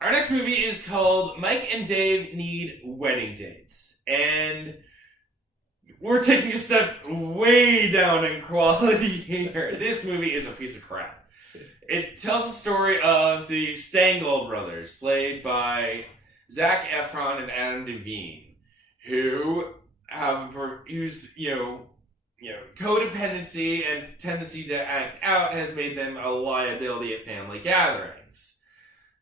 Our next movie is called Mike and Dave Need Wedding Dates. And we're taking a step way down in quality here. This movie is a piece of crap. It tells the story of the Stengel brothers, played by Zac Efron and Adam Devine, who whose codependency and tendency to act out has made them a liability at family gatherings.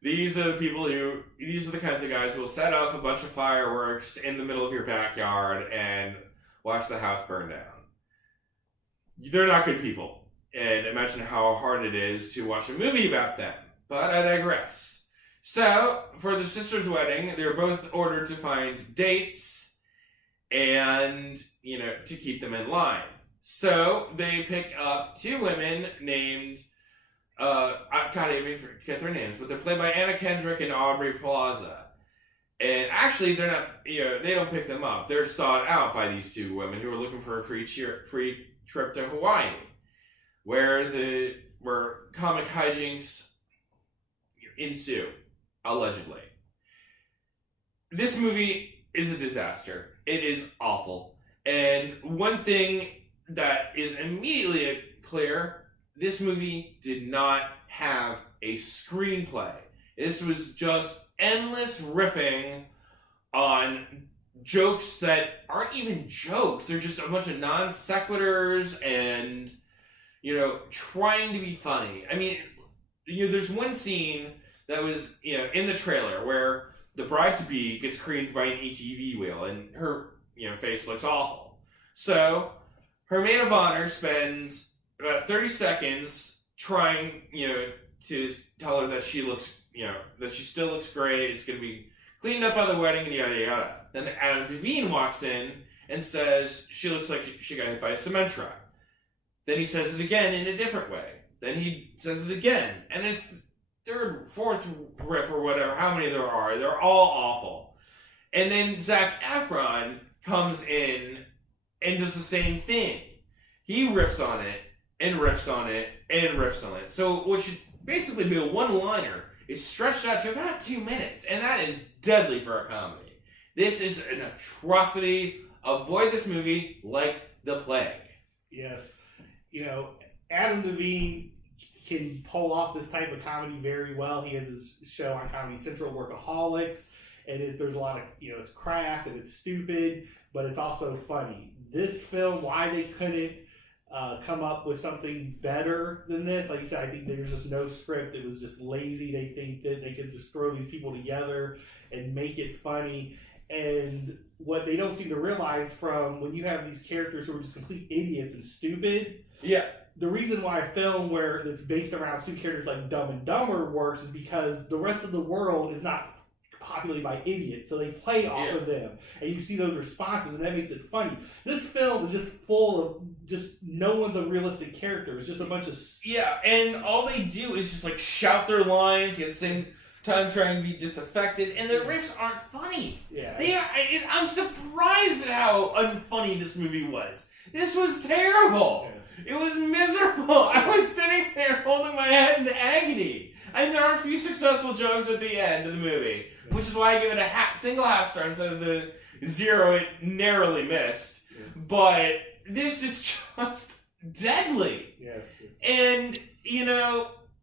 These are the kinds of guys who will set off a bunch of fireworks in the middle of your backyard and watch the house burn down. They're not good people. And imagine how hard it is to watch a movie about them. But I digress. So, for the sister's wedding, they're both ordered to find dates and, to keep them in line. So, they pick up two women named, I can't even forget their names, but they're played by Anna Kendrick and Aubrey Plaza. And actually, they're not, they don't pick them up. They're sought out by these two women who are looking for a free trip to Hawaii, where comic hijinks ensue, allegedly. This movie is a disaster. It is awful. And one thing that is immediately clear, this movie did not have a screenplay. This was just endless riffing on jokes that aren't even jokes. They're just a bunch of non sequiturs and, trying to be funny. I mean, there's one scene that was, in the trailer where the bride-to-be gets creamed by an ATV wheel and her, face looks awful. So, her maid of honor spends about 30 seconds trying, to tell her that she looks, that she still looks great, it's going to be cleaned up by the wedding, and yada yada. Then Adam Devine walks in and says she looks like she got hit by a cement truck. Then he says it again in a different way. Then he says it again. And a third, fourth riff or whatever, how many there are, they're all awful. And then Zac Efron comes in and does the same thing. He riffs on it, and riffs on it, and riffs on it. So what should basically be a one-liner is stretched out to about 2 minutes. And that is deadly for a comedy. This is an atrocity. Avoid this movie like the plague. Yes. Adam Devine can pull off this type of comedy very well. He has his show on Comedy Central, Workaholics, and there's a lot of, it's crass and it's stupid, but it's also funny. This film, why they couldn't come up with something better than this, like you said, I think there's just no script. It was just lazy. They think that they could just throw these people together and make it funny. And what they don't seem to realize from when you have these characters who are just complete idiots and stupid. Yeah. The reason why a film where it's based around stupid characters like Dumb and Dumber works is because the rest of the world is not populated by idiots, so they play off of them, and you see those responses, and that makes it funny. This film is just full of just no one's a realistic character. It's just a bunch of and all they do is just like shout their lines at the same time trying to be disaffected, and the riffs aren't funny. Yeah, I'm surprised at how unfunny this movie was. This was terrible. Yeah. It was miserable. I was sitting there holding my head in agony. And there are a few successful jokes at the end of the movie, which is why I give it a single half star instead of the 0 it narrowly missed. Yeah. But this is just deadly. Yes. And,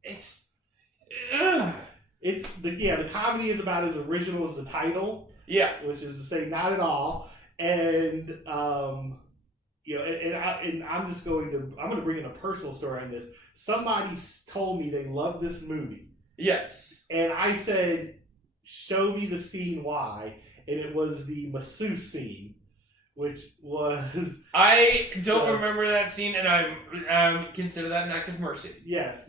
it's... Ugh. The comedy is about as original as the title. Yeah. Which is to say, not at all. And I'm just going to bring in a personal story on this. Somebody told me they loved this movie. Yes. And I said, show me the scene why. And it was the masseuse scene, which was... I don't remember that scene, and I consider that an act of mercy. Yes.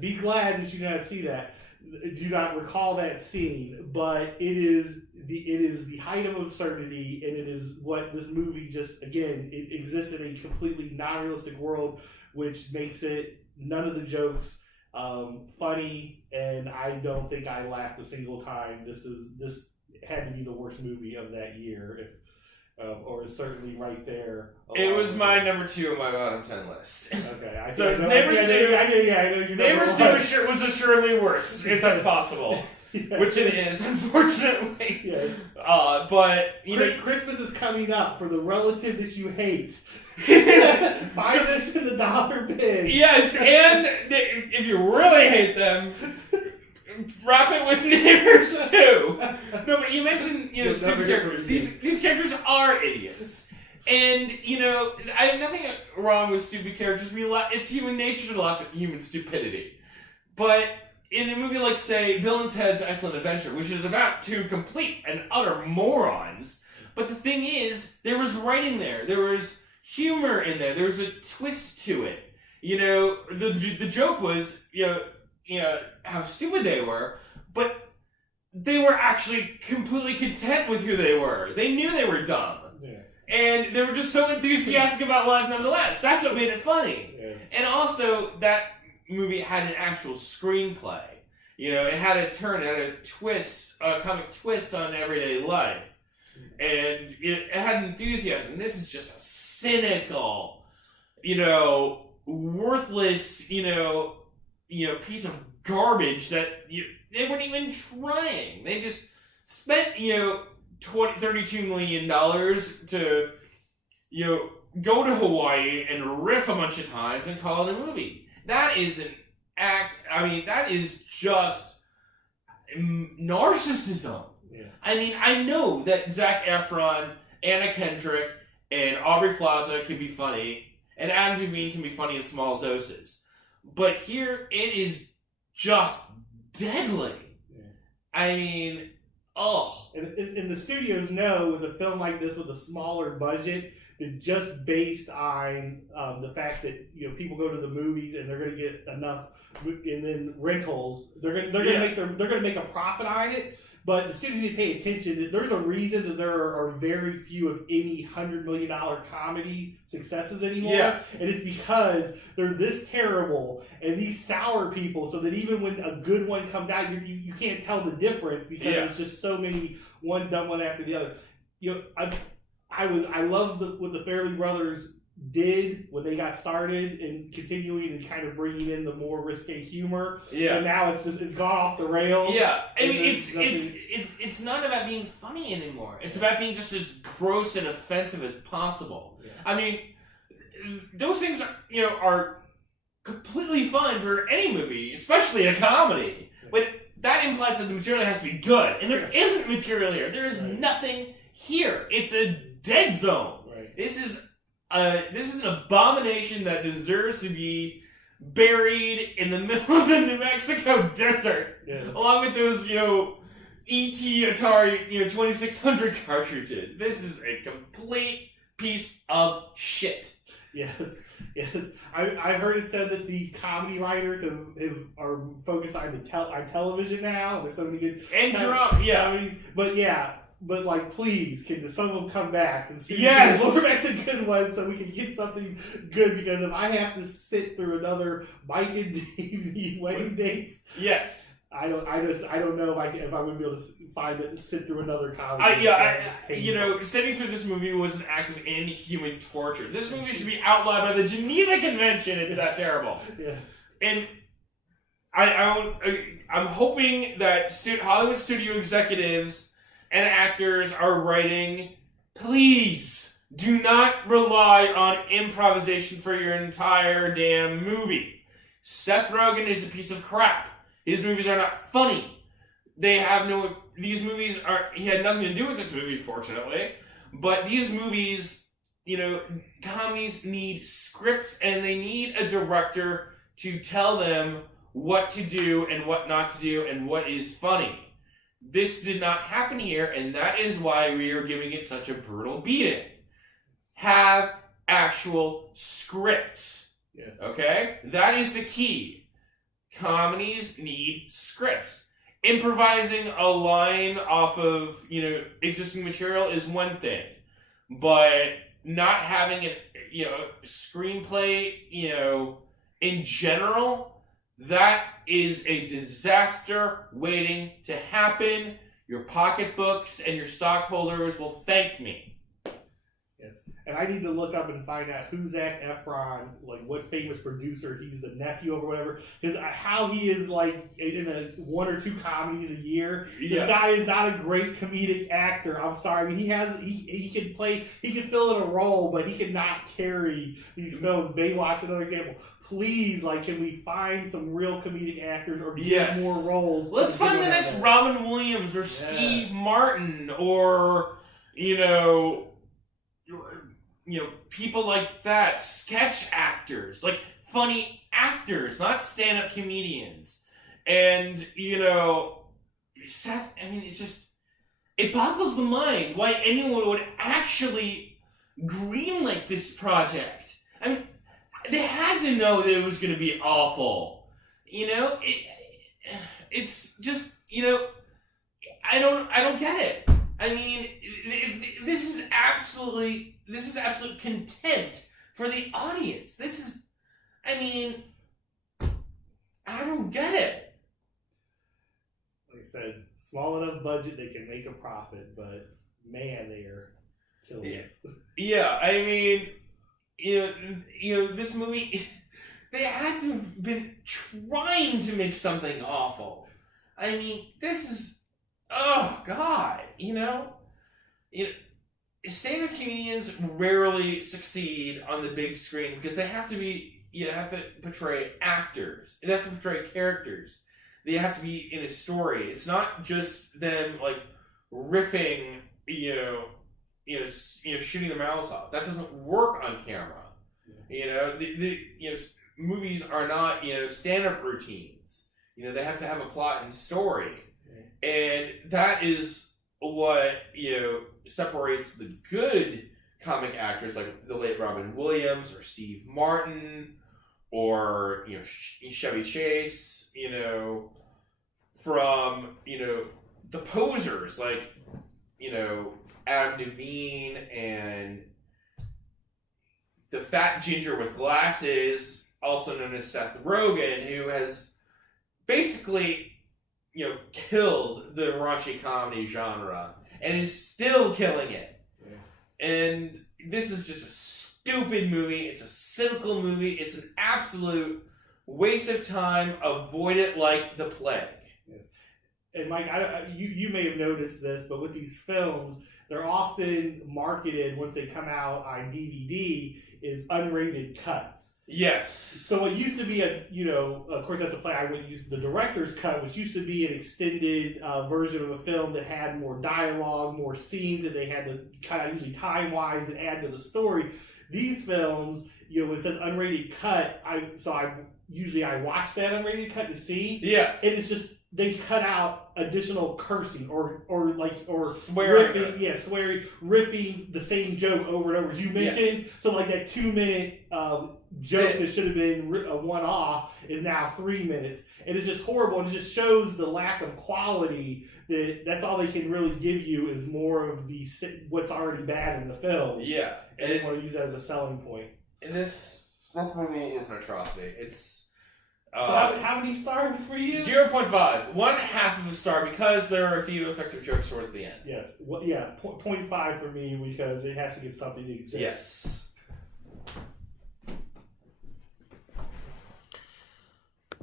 Be glad that you did not see that. Do not recall that scene, but it is the height of absurdity, and it is what this movie just, again, it exists in a completely non-realistic world, which makes it none of the jokes funny, and I don't think I laughed a single time. This had to be the worst movie of that year, or is certainly right there. It was my number 2 on my bottom 10 list. Okay, So it's Neighbors 2. I know your Neighbors 2 was assuredly worse, if that's possible. Yeah. Which it is, unfortunately. Yes. But, you know... Christmas is coming up for the relative that you hate. Find this in the dollar bin. Yes, and if you really hate them, wrap it with Neighbors 2. No, but you mentioned, stupid characters. These characters are idiots. And, I have nothing wrong with stupid characters. It's human nature to laugh at human stupidity. But in a movie like, say, Bill and Ted's Excellent Adventure, which is about 2 complete and utter morons, but the thing is, there was writing there. There was humor in there. There was a twist to it. The joke was, how stupid they were, but they were actually completely content with who they were. They knew they were dumb. Yeah. And they were just so enthusiastic about life nonetheless. That's what made it funny. Yes. And also, that movie had an actual screenplay. It had a turn, it had a twist, a comic twist on everyday life. And it had enthusiasm. This is just a cynical, worthless, piece of garbage that they weren't even trying. They just spent, $32 million to, go to Hawaii and riff a bunch of times and call it a movie. That is an act, that is just narcissism. Yes. I know that Zac Efron, Anna Kendrick, and Aubrey Plaza can be funny, and Adam Devine can be funny in small doses. But here, it is just deadly. Yeah. And the studios know with a film like this with a smaller budget, that just based on the fact that people go to the movies and they're going to get enough, and then rentals, they're going to make a profit on it. But the studios need to pay attention. There's a reason that there are very few of any $100 million comedy successes anymore. Yeah. And it's because they're this terrible and these sour people, so that even when a good one comes out, you can't tell the difference because it's just so many, one dumb one after the other. I love what the Farrelly brothers did when they got started and continuing and kind of bringing in the more risque humor. Yeah. And now it's gone off the rails. Yeah. It's not about being funny anymore. It's about being just as gross and offensive as possible. Yeah. Those things are completely fine for any movie, especially a comedy. Yeah. But that implies that the material has to be good. And there isn't material here. There is nothing here. It's a dead zone. Right. This is an abomination that deserves to be buried in the middle of the New Mexico desert, along with those, E.T. Atari, 2600 cartridges. This is a complete piece of shit. Yes. I heard it said that the comedy writers are focused on television now. There's so many good comedies, But please, can some of them come back and see more back to good ones so we can get something good? Because if I have to sit through another Mike and Davey wedding dates, I don't know if I would be able to sit through another comedy. Sitting through this movie was an act of inhuman torture. This movie should be outlawed by the Geneva Convention. It's that terrible. Yes. And I'm hoping that Hollywood studio executives and actors are writing, please do not rely on improvisation for your entire damn movie. Seth Rogen is a piece of crap. His movies are not funny. He had nothing to do with this movie, fortunately. But these movies, comedies need scripts and they need a director to tell them what to do and what not to do and what is funny. This did not happen here, and that is why we are giving it such a brutal beating. Have actual scripts. Yes. Okay? That is the key. Comedies need scripts. Improvising a line off of, existing material is one thing. But not having a, screenplay, in general, that is a disaster waiting to happen. Your pocketbooks and your stockholders will thank me. and I need to look up and find out who Zac Efron, like what famous producer he's the nephew of or whatever. Because how he is like in one or two comedies a year. Yeah. This guy is not a great comedic actor. I'm sorry. I mean, he can fill in a role, but he cannot carry these films. Baywatch, another example. Please, like, can we find some real comedic actors or get more roles? Let's find the next Robin Williams or Steve Martin or people like that, sketch actors, like funny actors, not stand-up comedians. And Seth, I mean, it's just, it boggles the mind why anyone would actually greenlight this project. I mean, they had to know that it was going to be awful. It's just, I don't get it. I mean, this is absolute contempt for the audience. I don't get it. Like I said, small enough budget they can make a profit, but man, they are killing us. Yeah, I mean, this movie, they had to have been trying to make something awful. I mean, this is, oh God, stand-up comedians rarely succeed on the big screen because they have to portray actors. They have to portray characters. They have to be in a story. It's not just them like riffing, shooting their mouths off. That doesn't work on camera. Movies are not, stand-up routines. They have to have a plot and story. And that is what, separates the good comic actors like the late Robin Williams or Steve Martin or, Chevy Chase, from, the posers like, Adam Devine and the fat ginger with glasses, also known as Seth Rogen, who has basically, killed the raunchy comedy genre and is still killing it. Yes. And this is just a stupid movie. It's a cynical movie. It's an absolute waste of time. Avoid it like the plague. Yes. And Mike, you may have noticed this, but with these films, they're often marketed once they come out on DVD is unrated cuts. Yes. So what used to be of course that's a play I would use the director's cut, which used to be an extended version of a film that had more dialogue, more scenes that they had to kind of usually time-wise and add to the story. These films, when it says unrated cut, I watch that unrated cut to see. Yeah. And it's just they cut out additional cursing or swearing. Swearing, riffing the same joke over and over as you mentioned. Yeah. So like that 2-minute joke that should have been a one-off is now 3 minutes, and it's just horrible. And it just shows the lack of quality. That's all they can really give you is more of what's already bad in the film. Yeah, and they want to use that as a selling point. And this movie is an atrocity. It's so how many stars for you? 0.5. 1/2 of a star because there are a few effective jokes toward the end. Yes. Well, yeah. 0.5 for me because it has to get something to exist. Yes.